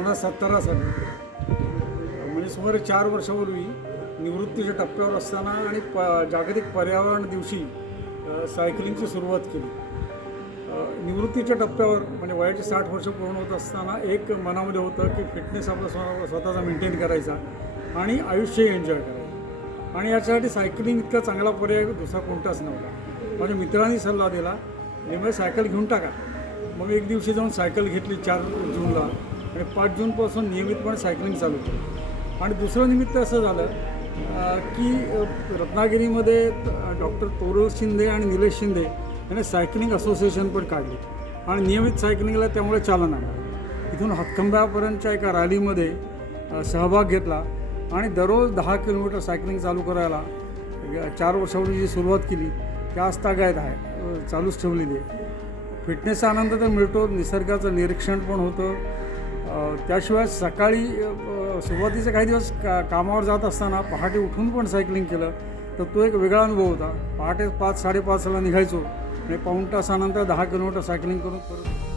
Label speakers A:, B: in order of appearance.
A: दोन हजार सतरा साली म्हणजे सुमारे चार वर्षापूर्वी निवृत्तीच्या टप्प्यावर असताना आणि प जागतिक पर्यावरण दिवशी सायकलिंगची सुरुवात केली. निवृत्तीच्या टप्प्यावर म्हणजे वयाची साठ वर्ष पूर्ण होत असताना एक मनामध्ये होतं की फिटनेस आपला स्व स्वतःचा मेंटेन करायचा आणि आयुष्यही एन्जॉय करायचं. आणि याच्यासाठी सायकलिंग इतका चांगला पर्याय दुसरा कोणताच नव्हता. माझ्या मित्रांनी सल्ला दिला म्हणजे सायकल घेऊन टाका. मग एक दिवशी जाऊन सायकल घेतली चार जूनला. आणि पाच जूनपासून नियमितपणे सायकलिंग चालू केली. आणि दुसरं निमित्त असं झालं की रत्नागिरीमध्ये डॉक्टर तोरल शिंदे आणि निलेश शिंदे यांनी सायकलिंग असोसिएशन पण काढली. आणि नियमित सायकलिंगला त्यामुळे चालना आलं इथून हातखंब्यापर्यंतच्या एका रॅलीमध्ये सहभाग घेतला आणि दररोज दहा किलोमीटर सायकलिंग चालू करायला चार वर्षापूर्वी जी सुरुवात केली त्या आज तागायत आहे चालूच ठेवलेली आहे. फिटनेसचा आनंद तर मिळतो निसर्गाचं निरीक्षण पण होतं त्याशिवाय सकाळी सुरुवातीचे काही दिवस का कामावर जात असताना पहाटे उठून पण सायकलिंग केलं तर तो एक वेगळा अनुभव होता. पहाटे पाच साडेपाचला निघायचो आणि पाऊण तासानंतर दहा किलोमीटर सायकलिंग करून परत